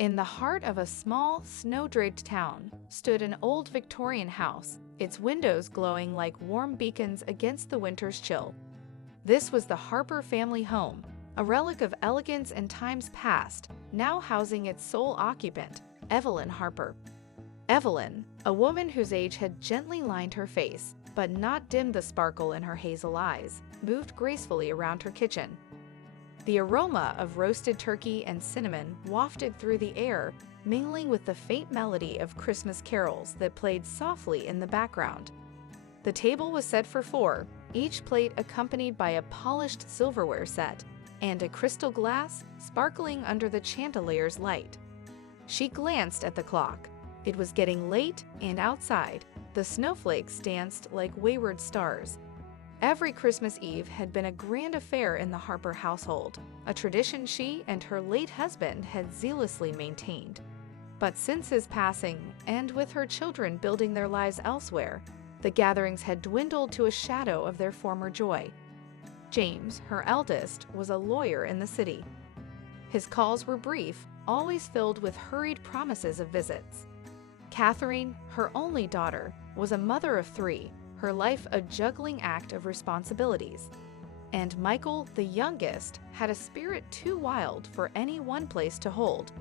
In the heart of a small, snow-draped town stood an old Victorian house, its windows glowing like warm beacons against the winter's chill. This was the Harper family home, a relic of elegance and times past, now housing its sole occupant, Evelyn Harper. Evelyn, a woman whose age had gently lined her face, but not dimmed the sparkle in her hazel eyes, moved gracefully around her kitchen. The aroma of roasted turkey and cinnamon wafted through the air, mingling with the faint melody of Christmas carols that played softly in the background. The table was set for four, each plate accompanied by a polished silverware set and a crystal glass sparkling under the chandelier's light. She glanced at the clock. It was getting late, and outside, the snowflakes danced like wayward stars. Every Christmas Eve had been a grand affair in the Harper household, a tradition she and her late husband had zealously maintained. But since his passing, and with her children building their lives elsewhere, the gatherings had dwindled to a shadow of their former joy. James, her eldest, was a lawyer in the city. His calls were brief, always filled with hurried promises of visits. Catherine, her only daughter, was a mother of three, her life a juggling act of responsibilities. And Michael, the youngest, had a spirit too wild for any one place to hold.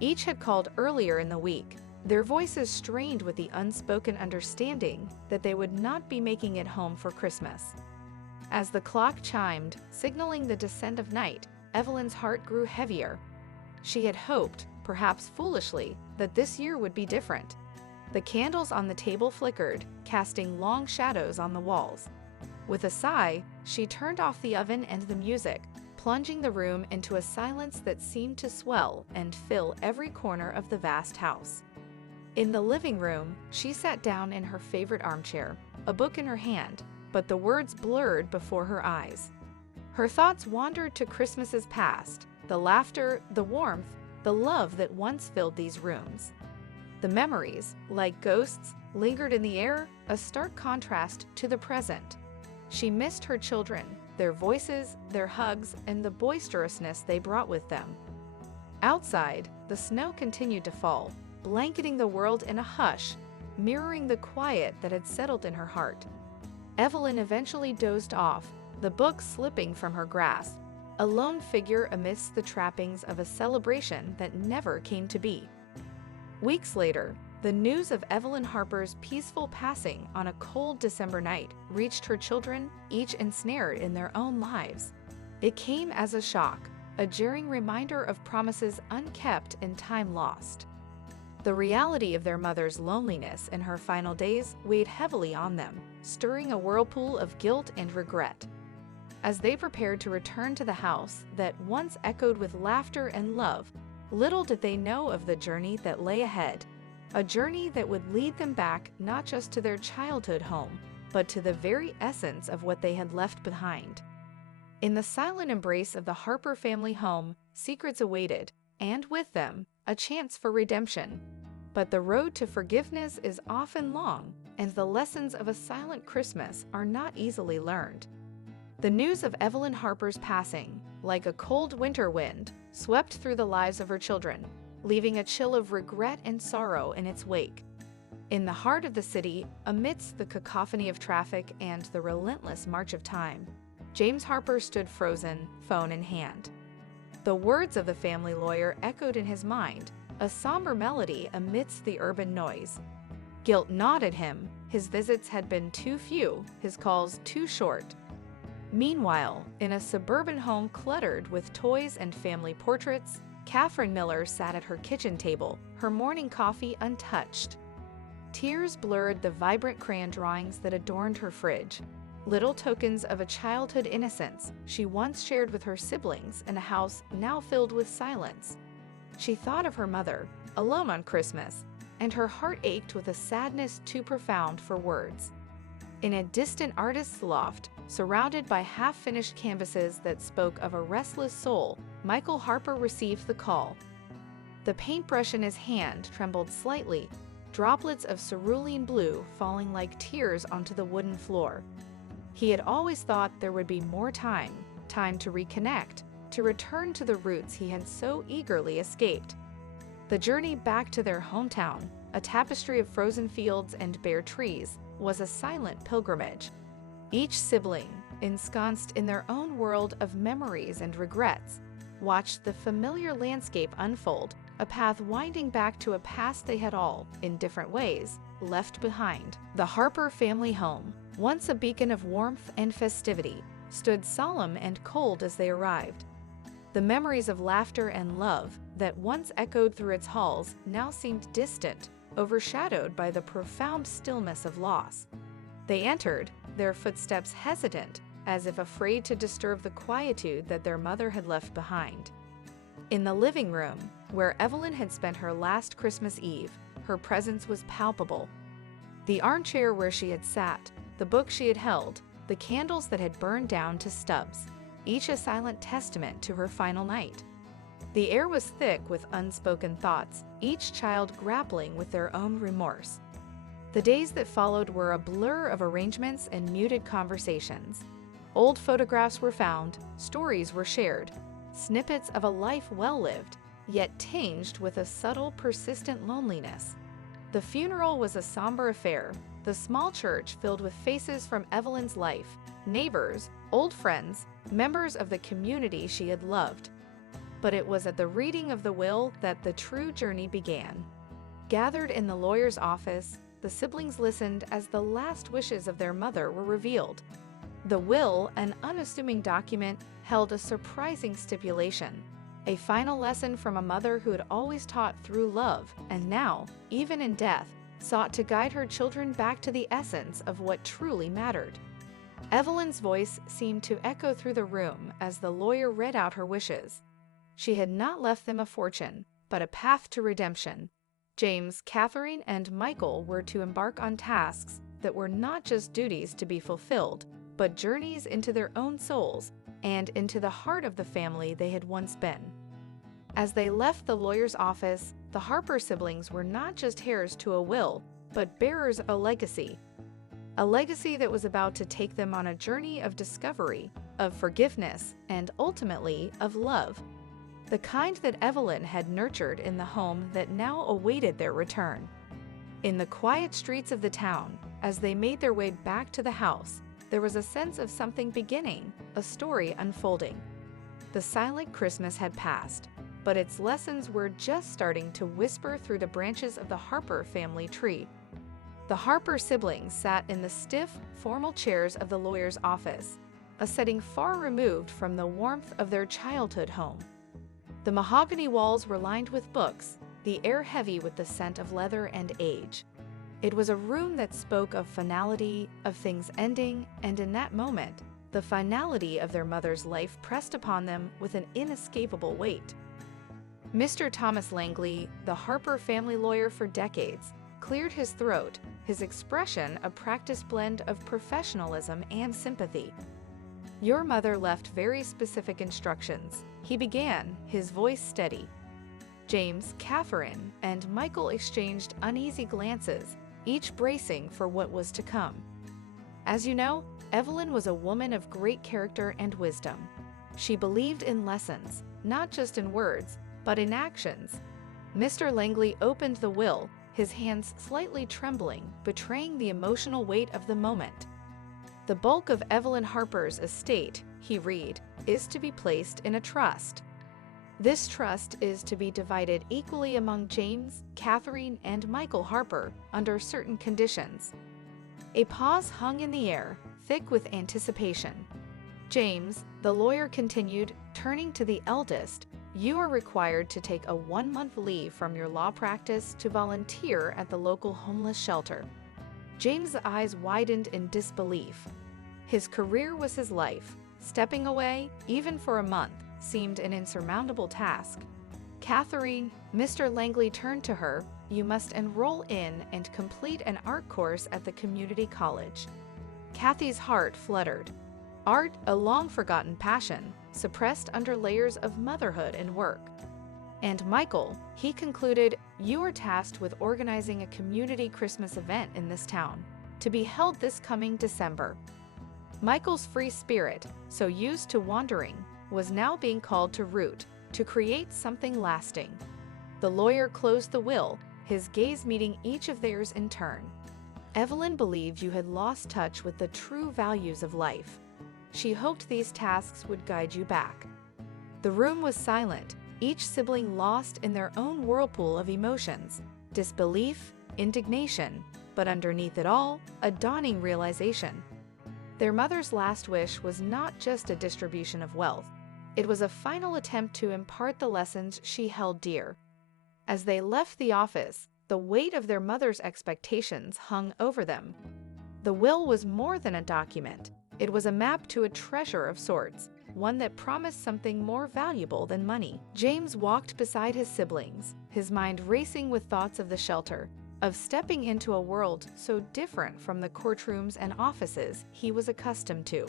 Each had called earlier in the week, their voices strained with the unspoken understanding that they would not be making it home for Christmas. As the clock chimed, signaling the descent of night, Evelyn's heart grew heavier. She had hoped, perhaps foolishly, that this year would be different. The candles on the table flickered, casting long shadows on the walls. With a sigh, she turned off the oven and the music, plunging the room into a silence that seemed to swell and fill every corner of the vast house. In the living room, she sat down in her favorite armchair, a book in her hand, but the words blurred before her eyes. Her thoughts wandered to Christmases past, the laughter, the warmth, the love that once filled these rooms. The memories, like ghosts, lingered in the air, a stark contrast to the present. She missed her children, their voices, their hugs, and the boisterousness they brought with them. Outside, the snow continued to fall, blanketing the world in a hush, mirroring the quiet that had settled in her heart. Evelyn eventually dozed off, the book slipping from her grasp, a lone figure amidst the trappings of a celebration that never came to be. Weeks later, the news of Evelyn Harper's peaceful passing on a cold December night reached her children, each ensnared in their own lives. It came as a shock, a jarring reminder of promises unkept and time lost. The reality of their mother's loneliness in her final days weighed heavily on them, stirring a whirlpool of guilt and regret. As they prepared to return to the house that once echoed with laughter and love, little did they know of the journey that lay ahead, a journey that would lead them back not just to their childhood home, but to the very essence of what they had left behind. In the silent embrace of the Harper family home, secrets awaited, and with them, a chance for redemption. But the road to forgiveness is often long, and the lessons of a silent Christmas are not easily learned. The news of Evelyn Harper's passing, like a cold winter wind, swept through the lives of her children, leaving a chill of regret and sorrow in its wake. In the heart of the city, amidst the cacophony of traffic and the relentless march of time, James Harper stood frozen, phone in hand. The words of the family lawyer echoed in his mind, a somber melody amidst the urban noise. Guilt gnawed at him. His visits had been too few, his calls too short. Meanwhile, in a suburban home cluttered with toys and family portraits, Catherine Miller sat at her kitchen table, her morning coffee untouched. Tears blurred the vibrant crayon drawings that adorned her fridge, little tokens of a childhood innocence she once shared with her siblings in a house now filled with silence. She thought of her mother, alone on Christmas, and her heart ached with a sadness too profound for words. In a distant artist's loft, surrounded by half-finished canvases that spoke of a restless soul, Michael Harper received the call. The paintbrush in his hand trembled slightly, droplets of cerulean blue falling like tears onto the wooden floor. He had always thought there would be more time to reconnect, to return to the roots he had so eagerly escaped. The journey back to their hometown, a tapestry of frozen fields and bare trees, was a silent pilgrimage. Each sibling, ensconced in their own world of memories and regrets, watched the familiar landscape unfold, a path winding back to a past they had all, in different ways, left behind. The Harper family home, once a beacon of warmth and festivity, stood solemn and cold as they arrived. The memories of laughter and love that once echoed through its halls now seemed distant, overshadowed by the profound stillness of loss. They entered, their footsteps hesitant, as if afraid to disturb the quietude that their mother had left behind. In the living room, where Evelyn had spent her last Christmas Eve, her presence was palpable. The armchair where she had sat, the book she had held, the candles that had burned down to stubs, each a silent testament to her final night. The air was thick with unspoken thoughts, each child grappling with their own remorse. The days that followed were a blur of arrangements and muted conversations. Old photographs were found, stories were shared, snippets of a life well lived, yet tinged with a subtle, persistent loneliness. The funeral was a somber affair, the small church filled with faces from Evelyn's life, neighbors, old friends, members of the community she had loved. But it was at the reading of the will that the true journey began. Gathered in the lawyer's office, the siblings listened as the last wishes of their mother were revealed. The will, an unassuming document, held a surprising stipulation, a final lesson from a mother who had always taught through love and now, even in death, sought to guide her children back to the essence of what truly mattered. Evelyn's voice seemed to echo through the room as the lawyer read out her wishes. She had not left them a fortune, but a path to redemption. James, Catherine, and Michael were to embark on tasks that were not just duties to be fulfilled, but journeys into their own souls and into the heart of the family they had once been. As they left the lawyer's office, the Harper siblings were not just heirs to a will, but bearers of a legacy that was about to take them on a journey of discovery, of forgiveness, and ultimately of love. The kind that Evelyn had nurtured in the home that now awaited their return. In the quiet streets of the town, as they made their way back to the house, there was a sense of something beginning, a story unfolding. The silent Christmas had passed, but its lessons were just starting to whisper through the branches of the Harper family tree. The Harper siblings sat in the stiff, formal chairs of the lawyer's office, a setting far removed from the warmth of their childhood home. The mahogany walls were lined with books, the air heavy with the scent of leather and age. It was a room that spoke of finality, of things ending, and in that moment, the finality of their mother's life pressed upon them with an inescapable weight. Mr. Thomas Langley, the Harper family lawyer for decades, cleared his throat, his expression a practiced blend of professionalism and sympathy. "Your mother left very specific instructions," he began, his voice steady. James, Catherine, and Michael exchanged uneasy glances, each bracing for what was to come. As you know, Evelyn was a woman of great character and wisdom. She believed in lessons, not just in words, but in actions. Mr. Langley opened the will, his hands slightly trembling, betraying the emotional weight of the moment. "The bulk of Evelyn Harper's estate," he read, "is to be placed in a trust. This trust is to be divided equally among James, Catherine, and Michael Harper under certain conditions." A pause hung in the air, thick with anticipation. "James," the lawyer continued, turning to the eldest, "you are required to take a 1-month leave from your law practice to volunteer at the local homeless shelter." James' eyes widened in disbelief. His career was his life. Stepping away, even for a month, seemed an insurmountable task. "Catherine," Mr. Langley turned to her, "you must enroll in and complete an art course at the community college." Cathy's heart fluttered. Art, a long-forgotten passion, suppressed under layers of motherhood and work. "And Michael," he concluded, "you are tasked with organizing a community Christmas event in this town, to be held this coming December." Michael's free spirit, so used to wandering, was now being called to root, to create something lasting. The lawyer closed the will, his gaze meeting each of theirs in turn. Evelyn believed you had lost touch with the true values of life. She hoped these tasks would guide you back. The room was silent, each sibling lost in their own whirlpool of emotions, disbelief, indignation, but underneath it all, a dawning realization. Their mother's last wish was not just a distribution of wealth. It was a final attempt to impart the lessons she held dear. As they left the office, the weight of their mother's expectations hung over them. The will was more than a document. It was a map to a treasure of sorts, one that promised something more valuable than money. James walked beside his siblings, his mind racing with thoughts of the shelter, of stepping into a world so different from the courtrooms and offices he was accustomed to.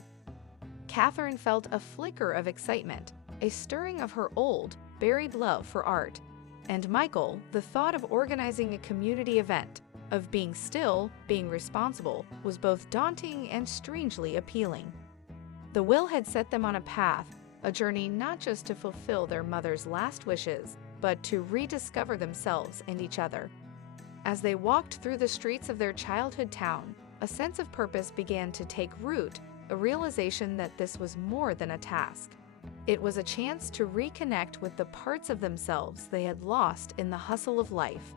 Catherine felt a flicker of excitement, a stirring of her old, buried love for art. And Michael, the thought of organizing a community event, of being still, being responsible, was both daunting and strangely appealing. The will had set them on a path, a journey not just to fulfill their mother's last wishes, but to rediscover themselves and each other. As they walked through the streets of their childhood town, a sense of purpose began to take root, a realization that this was more than a task. It was a chance to reconnect with the parts of themselves they had lost in the hustle of life.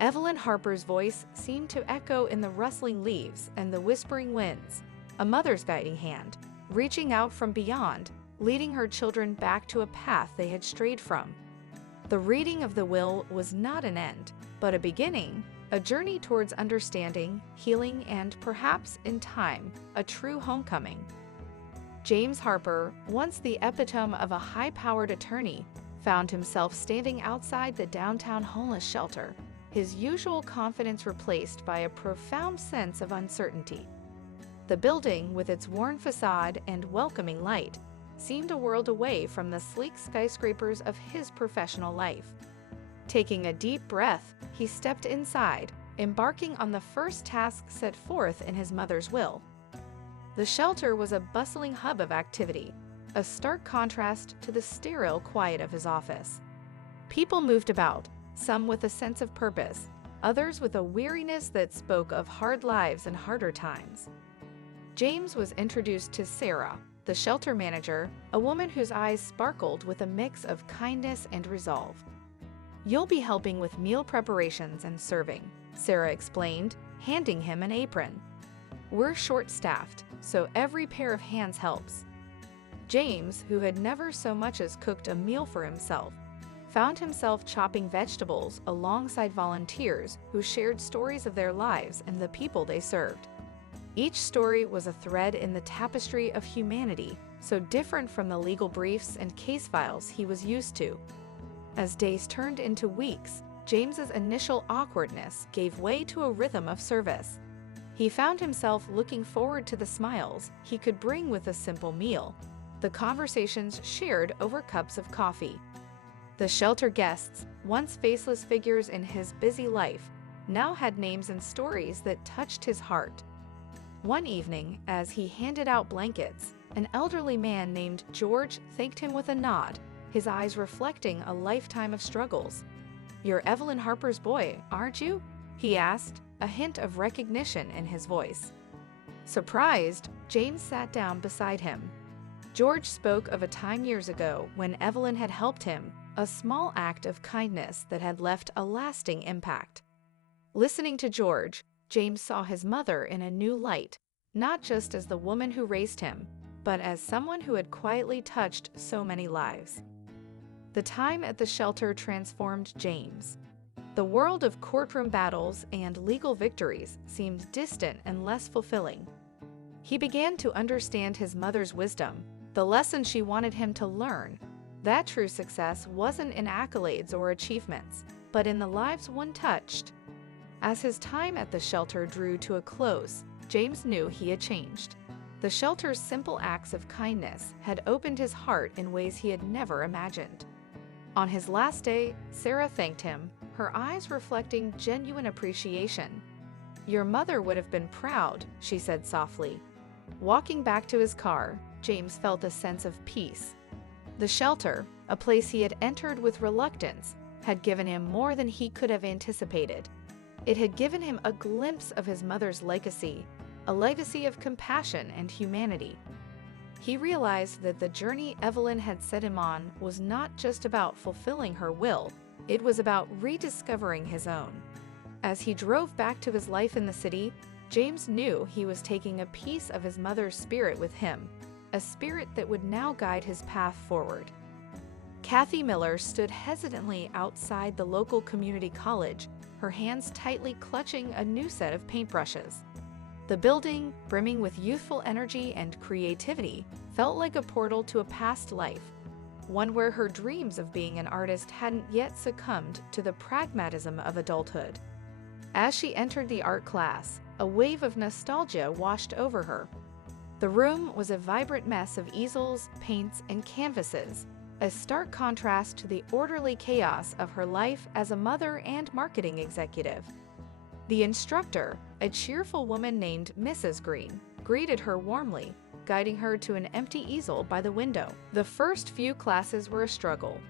Evelyn Harper's voice seemed to echo in the rustling leaves and the whispering winds, a mother's guiding hand, reaching out from beyond, leading her children back to a path they had strayed from. The reading of the will was not an end, but a beginning, a journey towards understanding, healing, and perhaps, in time, a true homecoming. James Harper, once the epitome of a high-powered attorney, found himself standing outside the downtown homeless shelter, his usual confidence replaced by a profound sense of uncertainty. The building, with its worn facade and welcoming light, seemed a world away from the sleek skyscrapers of his professional life. Taking a deep breath, he stepped inside, embarking on the first task set forth in his mother's will. The shelter was a bustling hub of activity, a stark contrast to the sterile quiet of his office. People moved about, some with a sense of purpose, others with a weariness that spoke of hard lives and harder times. James was introduced to Sarah, the shelter manager, a woman whose eyes sparkled with a mix of kindness and resolve. "You'll be helping with meal preparations and serving," Sarah explained, handing him an apron. "We're short-staffed, so every pair of hands helps." James, who had never so much as cooked a meal for himself, found himself chopping vegetables alongside volunteers who shared stories of their lives and the people they served. Each story was a thread in the tapestry of humanity, so different from the legal briefs and case files he was used to. As days turned into weeks, James's initial awkwardness gave way to a rhythm of service. He found himself looking forward to the smiles he could bring with a simple meal, the conversations shared over cups of coffee. The shelter guests, once faceless figures in his busy life, now had names and stories that touched his heart. One evening, as he handed out blankets, an elderly man named George thanked him with a nod, his eyes reflecting a lifetime of struggles. "You're Evelyn Harper's boy, aren't you?" he asked, a hint of recognition in his voice. Surprised, James sat down beside him. George spoke of a time years ago when Evelyn had helped him, a small act of kindness that had left a lasting impact. Listening to George, James saw his mother in a new light, not just as the woman who raised him, but as someone who had quietly touched so many lives. The time at the shelter transformed James. The world of courtroom battles and legal victories seemed distant and less fulfilling. He began to understand his mother's wisdom, the lesson she wanted him to learn, that true success wasn't in accolades or achievements, but in the lives one touched. As his time at the shelter drew to a close, James knew he had changed. The shelter's simple acts of kindness had opened his heart in ways he had never imagined. On his last day, Sarah thanked him, her eyes reflecting genuine appreciation. "Your mother would have been proud," she said softly. Walking back to his car, James felt a sense of peace. The shelter, a place he had entered with reluctance, had given him more than he could have anticipated. It had given him a glimpse of his mother's legacy, a legacy of compassion and humanity. He realized that the journey Evelyn had set him on was not just about fulfilling her will, it was about rediscovering his own. As he drove back to his life in the city, James knew he was taking a piece of his mother's spirit with him, a spirit that would now guide his path forward. Cathy Miller stood hesitantly outside the local community college, her hands tightly clutching a new set of paintbrushes. The building, brimming with youthful energy and creativity, felt like a portal to a past life, one where her dreams of being an artist hadn't yet succumbed to the pragmatism of adulthood. As she entered the art class, a wave of nostalgia washed over her. The room was a vibrant mess of easels, paints, and canvases, a stark contrast to the orderly chaos of her life as a mother and marketing executive. The instructor, a cheerful woman named Mrs. Green, greeted her warmly, guiding her to an empty easel by the window. The first few classes were a struggle.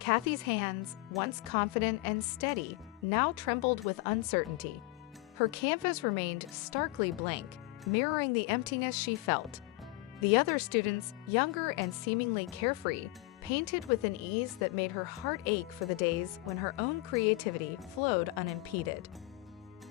Cathy's hands, once confident and steady, now trembled with uncertainty. Her canvas remained starkly blank, mirroring the emptiness she felt. The other students, younger and seemingly carefree, painted with an ease that made her heart ache for the days when her own creativity flowed unimpeded.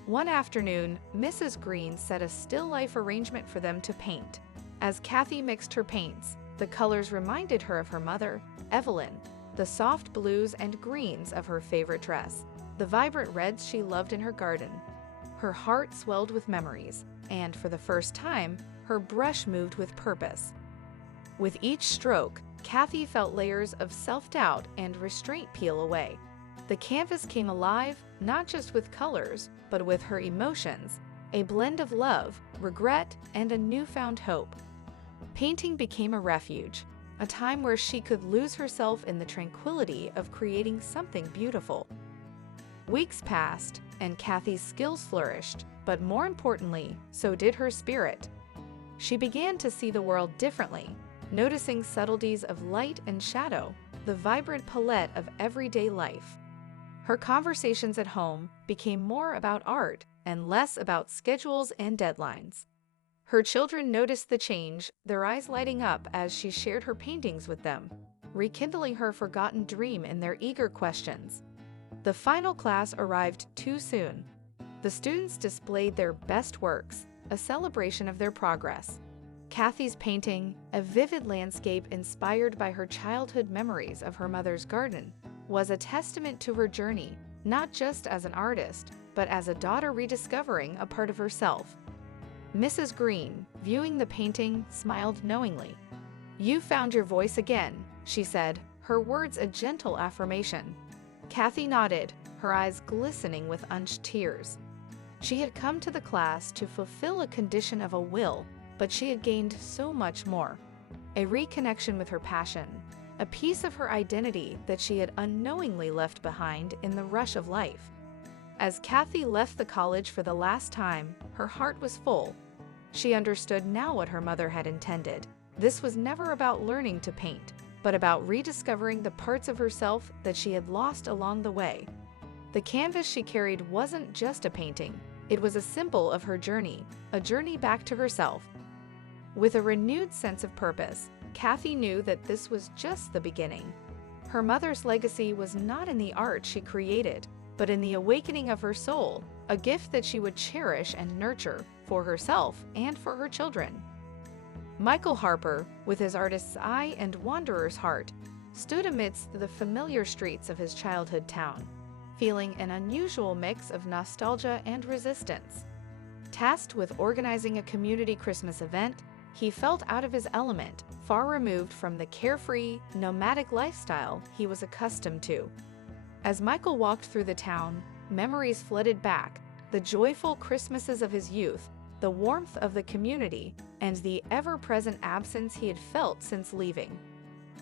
One afternoon, Mrs. Green set a still life arrangement for them to paint. As Cathy mixed her paints, the colors reminded her of her mother, Evelyn, the soft blues and greens of her favorite dress, the vibrant reds she loved in her garden. Her heart swelled with memories, and for the first time, her brush moved with purpose. With each stroke, Cathy felt layers of self-doubt and restraint peel away. The canvas came alive, not just with colors, but with her emotions, a blend of love, regret, and a newfound hope. Painting became a refuge, a time where she could lose herself in the tranquility of creating something beautiful. Weeks passed, and Cathy's skills flourished, but more importantly, so did her spirit. She began to see the world differently, noticing subtleties of light and shadow, the vibrant palette of everyday life. Her conversations at home became more about art and less about schedules and deadlines. Her children noticed the change, their eyes lighting up as she shared her paintings with them, rekindling her forgotten dream in their eager questions. The final class arrived too soon. The students displayed their best works, a celebration of their progress. Cathy's painting, a vivid landscape inspired by her childhood memories of her mother's garden, was a testament to her journey, not just as an artist, but as a daughter rediscovering a part of herself. Mrs. Green, viewing the painting, smiled knowingly. "You found your voice again," she said, her words a gentle affirmation. Cathy nodded, her eyes glistening with unshed tears. She had come to the class to fulfill a condition of a will, but she had gained so much more. A reconnection with her passion, a piece of her identity that she had unknowingly left behind in the rush of life. As Cathy left the college for the last time, her heart was full. She understood now what her mother had intended. This was never about learning to paint, but about rediscovering the parts of herself that she had lost along the way. The canvas she carried wasn't just a painting, it was a symbol of her journey, a journey back to herself. With a renewed sense of purpose, Cathy knew that this was just the beginning. Her mother's legacy was not in the art she created, but in the awakening of her soul, a gift that she would cherish and nurture for herself and for her children. Michael Harper, with his artist's eye and wanderer's heart, stood amidst the familiar streets of his childhood town, feeling an unusual mix of nostalgia and resistance. Tasked with organizing a community Christmas event, he felt out of his element, far removed from the carefree, nomadic lifestyle he was accustomed to. As Michael walked through the town, memories flooded back, the joyful Christmases of his youth, the warmth of the community, and the ever-present absence he had felt since leaving.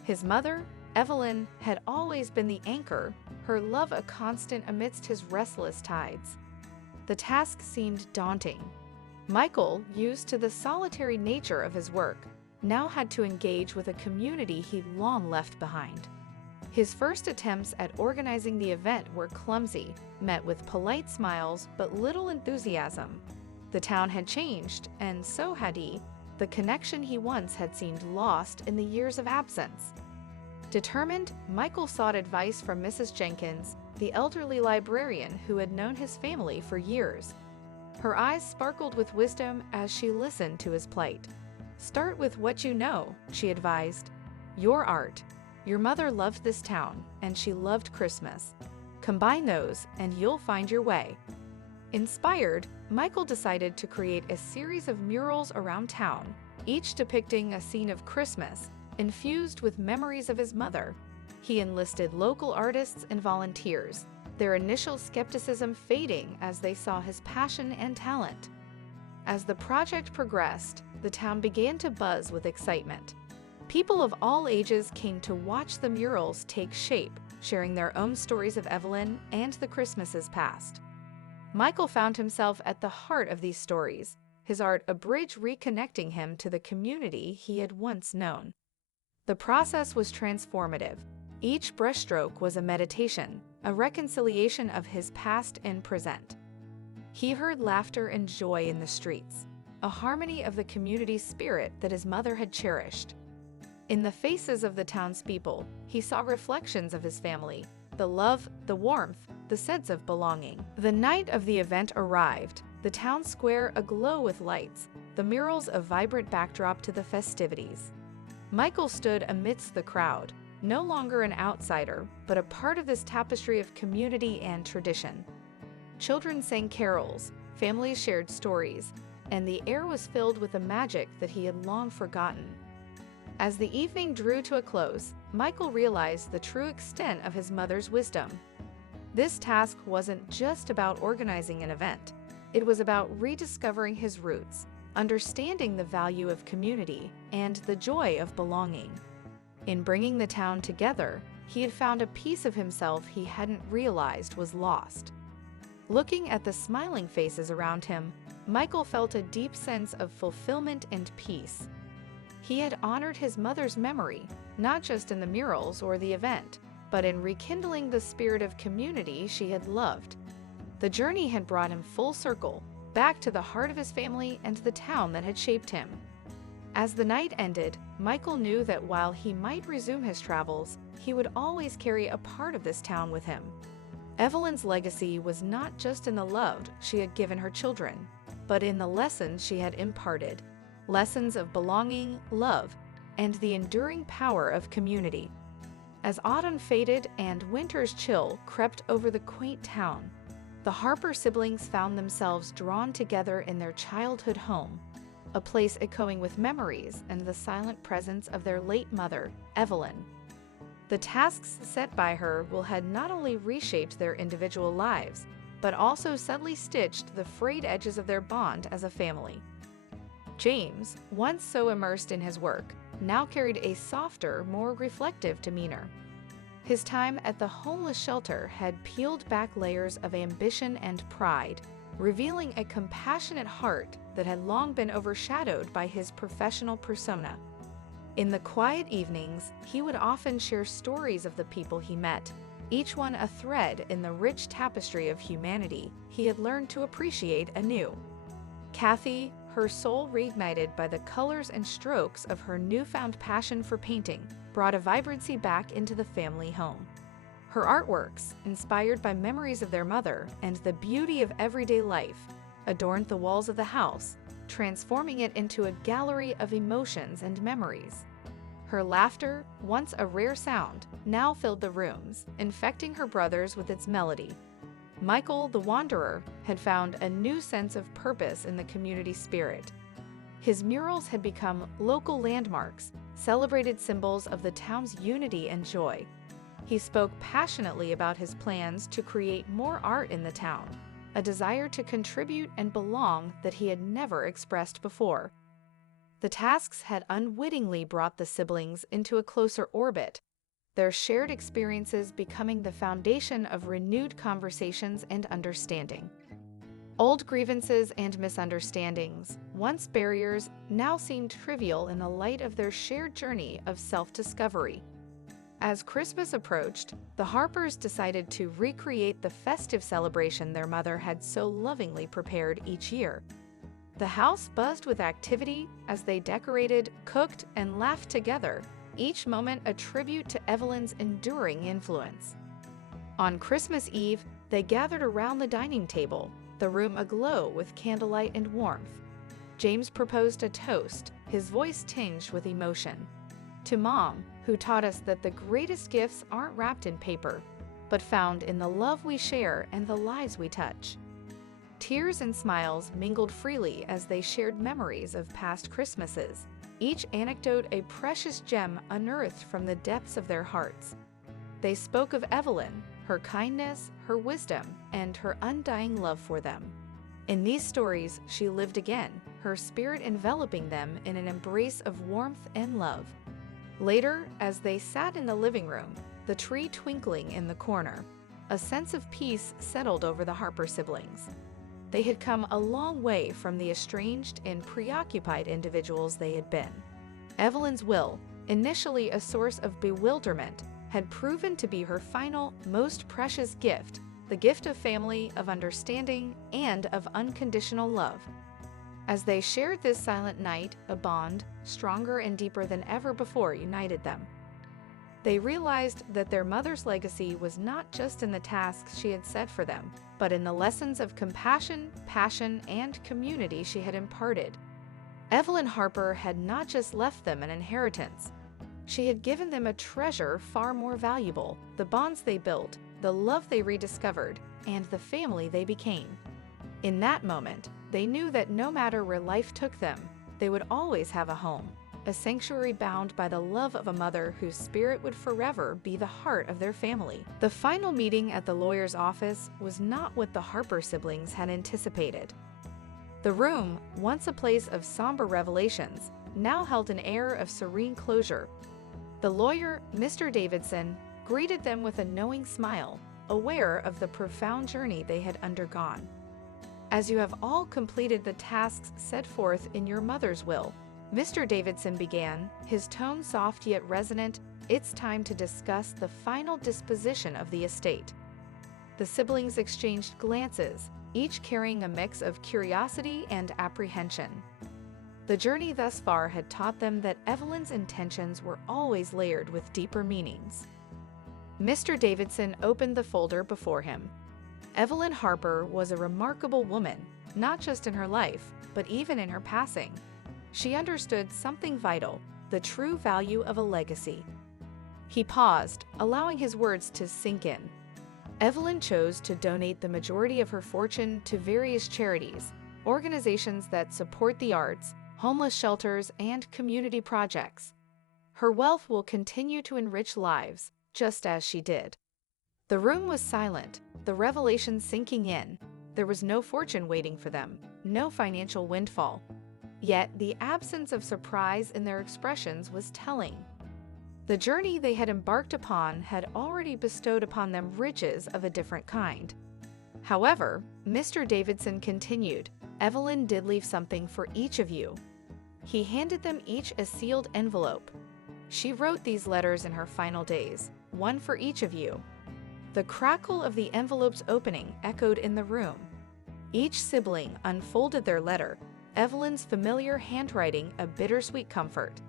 His mother, Evelyn, had always been the anchor, her love a constant amidst his restless tides. The task seemed daunting. Michael, used to the solitary nature of his work, now had to engage with a community he'd long left behind. His first attempts at organizing the event were clumsy, met with polite smiles but little enthusiasm. The town had changed, and so had he. The connection he once had seemed lost in the years of absence. Determined, Michael sought advice from Mrs. Jenkins, the elderly librarian who had known his family for years. Her eyes sparkled with wisdom as she listened to his plight. "Start with what you know," she advised. "Your art. Your mother loved this town, and she loved Christmas. Combine those, and you'll find your way." Inspired, Michael decided to create a series of murals around town, each depicting a scene of Christmas, infused with memories of his mother. He enlisted local artists and volunteers, their initial skepticism fading as they saw his passion and talent. As the project progressed, the town began to buzz with excitement. People of all ages came to watch the murals take shape, sharing their own stories of Evelyn and the Christmases past. Michael found himself at the heart of these stories, his art a bridge reconnecting him to the community he had once known. The process was transformative. Each brushstroke was a meditation, a reconciliation of his past and present. He heard laughter and joy in the streets, a harmony of the community's spirit that his mother had cherished. In the faces of the townspeople, he saw reflections of his family, the love, the warmth, the sense of belonging. The night of the event arrived, the town square aglow with lights, the murals a vibrant backdrop to the festivities. Michael stood amidst the crowd, no longer an outsider, but a part of this tapestry of community and tradition. Children sang carols, families shared stories, and the air was filled with a magic that he had long forgotten. As the evening drew to a close, Michael realized the true extent of his mother's wisdom. This task wasn't just about organizing an event. It was about rediscovering his roots, understanding the value of community, and the joy of belonging. In bringing the town together, he had found a piece of himself he hadn't realized was lost. Looking at the smiling faces around him, Michael felt a deep sense of fulfillment and peace. He had honored his mother's memory, not just in the murals or the event, but in rekindling the spirit of community she had loved. The journey had brought him full circle, back to the heart of his family and the town that had shaped him. As the night ended, Michael knew that while he might resume his travels, he would always carry a part of this town with him. Evelyn's legacy was not just in the love she had given her children, but in the lessons she had imparted. Lessons of belonging, love, and the enduring power of community. As autumn faded and winter's chill crept over the quaint town, the Harper siblings found themselves drawn together in their childhood home, a place echoing with memories and the silent presence of their late mother, Evelyn. The tasks set by her had not only reshaped their individual lives, but also subtly stitched the frayed edges of their bond as a family. James, once so immersed in his work, now carried a softer, more reflective demeanor. His time at the homeless shelter had peeled back layers of ambition and pride, revealing a compassionate heart that had long been overshadowed by his professional persona. In the quiet evenings, he would often share stories of the people he met, each one a thread in the rich tapestry of humanity he had learned to appreciate anew. Cathy, her soul reignited by the colors and strokes of her newfound passion for painting, brought a vibrancy back into the family home. Her artworks, inspired by memories of their mother and the beauty of everyday life, adorned the walls of the house, transforming it into a gallery of emotions and memories. Her laughter, once a rare sound, now filled the rooms, infecting her brothers with its melody. Michael, the wanderer, had found a new sense of purpose in the community spirit. His murals had become local landmarks, celebrated symbols of the town's unity and joy. He spoke passionately about his plans to create more art in the town, a desire to contribute and belong that he had never expressed before. The tasks had unwittingly brought the siblings into a closer orbit, their shared experiences becoming the foundation of renewed conversations and understanding. Old grievances and misunderstandings, once barriers, now seemed trivial in the light of their shared journey of self-discovery. As Christmas approached, the Harpers decided to recreate the festive celebration their mother had so lovingly prepared each year. The house buzzed with activity as they decorated, cooked, and laughed together, each moment a tribute to Evelyn's enduring influence. On Christmas Eve, they gathered around the dining table, the room aglow with candlelight and warmth. James proposed a toast, his voice tinged with emotion. To Mom, who taught us that the greatest gifts aren't wrapped in paper, but found in the love we share and the lives we touch. Tears and smiles mingled freely as they shared memories of past Christmases, each anecdote a precious gem unearthed from the depths of their hearts. They spoke of Evelyn, her kindness, her wisdom, and her undying love for them. In these stories, she lived again, her spirit enveloping them in an embrace of warmth and love. Later, as they sat in the living room, the tree twinkling in the corner, a sense of peace settled over the Harper siblings. They had come a long way from the estranged and preoccupied individuals they had been. Evelyn's will, initially a source of bewilderment, had proven to be her final, most precious gift, the gift of family, of understanding, and of unconditional love. As they shared this silent night, a bond, stronger and deeper than ever before, united them. They realized that their mother's legacy was not just in the tasks she had set for them, but in the lessons of compassion, passion, and community she had imparted. Evelyn Harper had not just left them an inheritance. She had given them a treasure far more valuable, the bonds they built, the love they rediscovered, and the family they became. In that moment, they knew that no matter where life took them, they would always have a home, a sanctuary bound by the love of a mother whose spirit would forever be the heart of their family. The final meeting at the lawyer's office was not what the Harper siblings had anticipated. The room, once a place of somber revelations, now held an air of serene closure. The lawyer, Mr. Davidson, greeted them with a knowing smile, aware of the profound journey they had undergone. As you have all completed the tasks set forth in your mother's will, Mr. Davidson began, his tone soft yet resonant, it's time to discuss the final disposition of the estate. The siblings exchanged glances, each carrying a mix of curiosity and apprehension. The journey thus far had taught them that Evelyn's intentions were always layered with deeper meanings. Mr. Davidson opened the folder before him. Evelyn Harper was a remarkable woman, not just in her life, but even in her passing. She understood something vital, the true value of a legacy. He paused, allowing his words to sink in. Evelyn chose to donate the majority of her fortune to various charities, organizations that support the arts, homeless shelters, and community projects. Her wealth will continue to enrich lives, just as she did. The room was silent, the revelation sinking in. There was no fortune waiting for them, no financial windfall. Yet the absence of surprise in their expressions was telling. The journey they had embarked upon had already bestowed upon them riches of a different kind. However, Mr. Davidson continued, Evelyn did leave something for each of you. He handed them each a sealed envelope. She wrote these letters in her final days, one for each of you. The crackle of the envelope's opening echoed in the room. Each sibling unfolded their letter, Evelyn's familiar handwriting a bittersweet comfort.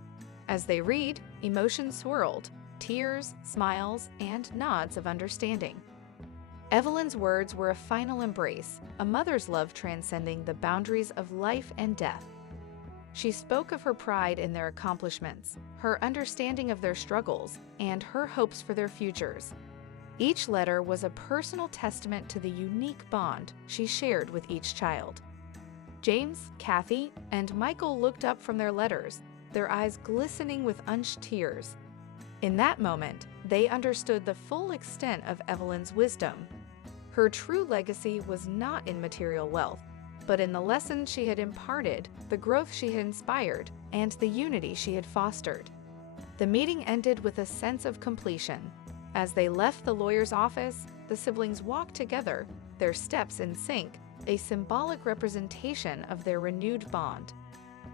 As they read, emotions swirled, tears, smiles, and nods of understanding. Evelyn's words were a final embrace, a mother's love transcending the boundaries of life and death. She spoke of her pride in their accomplishments, her understanding of their struggles, and her hopes for their futures. Each letter was a personal testament to the unique bond she shared with each child. James, Cathy, and Michael looked up from their letters, their eyes glistening with unshed tears. In that moment, they understood the full extent of Evelyn's wisdom. Her true legacy was not in material wealth, but in the lessons she had imparted, the growth she had inspired, and the unity she had fostered. The meeting ended with a sense of completion. As they left the lawyer's office, the siblings walked together, their steps in sync, a symbolic representation of their renewed bond.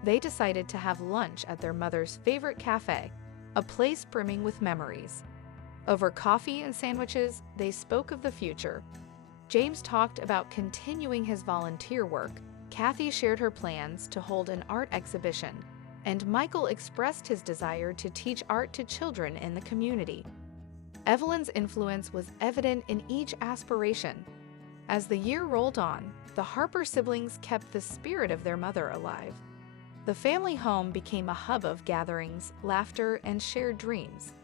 They decided to have lunch at their mother's favorite cafe, a place brimming with memories. Over coffee and sandwiches, they spoke of the future. James talked about continuing his volunteer work. Cathy shared her plans to hold an art exhibition, and Michael expressed his desire to teach art to children in the community. Evelyn's influence was evident in each aspiration. As the year rolled on, the Harper siblings kept the spirit of their mother alive. The family home became a hub of gatherings, laughter, and shared dreams.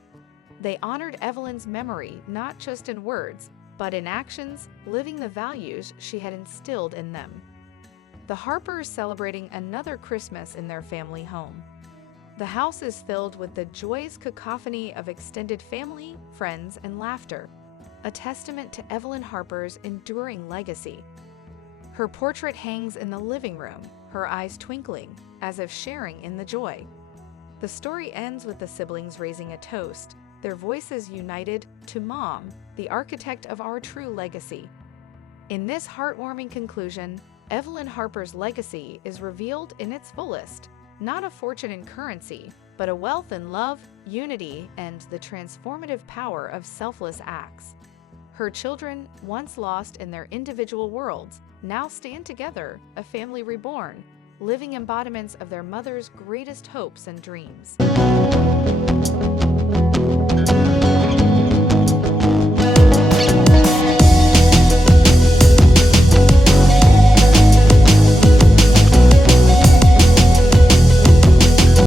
They honored Evelyn's memory not just in words, but in actions, living the values she had instilled in them. The Harpers celebrating another Christmas in their family home. The house is filled with the joyous cacophony of extended family, friends, and laughter, a testament to Evelyn Harper's enduring legacy. Her portrait hangs in the living room, her eyes twinkling, as if sharing in the joy. The story ends with the siblings raising a toast, their voices united to Mom, the architect of our true legacy. In this heartwarming conclusion, Evelyn Harper's legacy is revealed in its fullest, not a fortune in currency, but a wealth in love, unity, and the transformative power of selfless acts. Her children, once lost in their individual worlds, now stand together, a family reborn, living embodiments of their mother's greatest hopes and dreams.